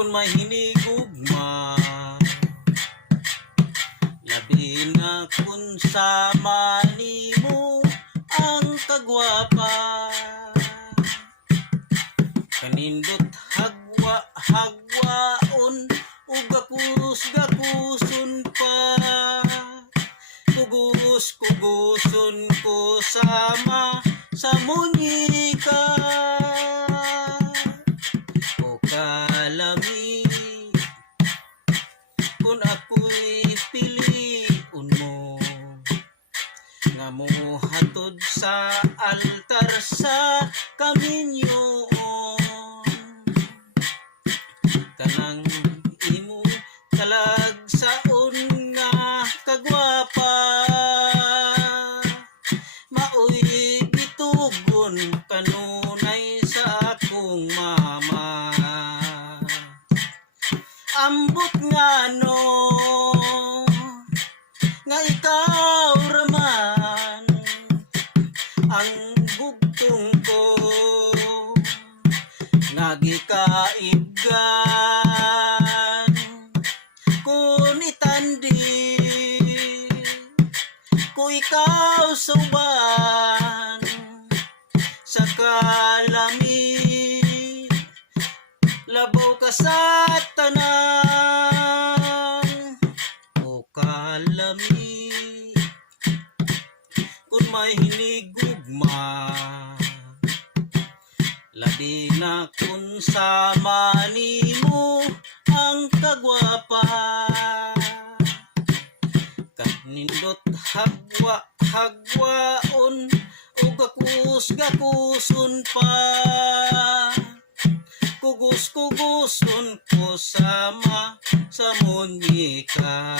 kung may hinigugma, labi na kung sama nimo ang kagwapa. Kanindot hagwaon ug gakus-gakuson pa, kugus-kuguson ko sama sa munika. O kalami kung ako'y piliun mo, nga mohatod sa altar sa kaminyoon. Kanang imo talagsaon nga kagwapa, maoy gitugon kanunay sa akong mama. Ambot nga no, nga ikaw raman ang bugtong ko, nagikaibgan kung itandi ko ikaw sa uban sa kalami, labaw ka sa tanan. O kalami kung may hinigugma, labi na kung sama nimo ang kagwapa. Kanindot hagwaon o gakus-gakuson pa, kugus-kuguson ko sama sa munika.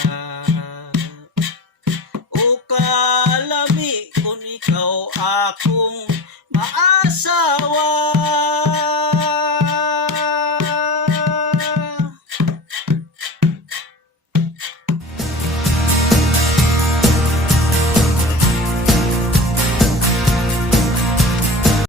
O kalami kung ikaw akong maasawa,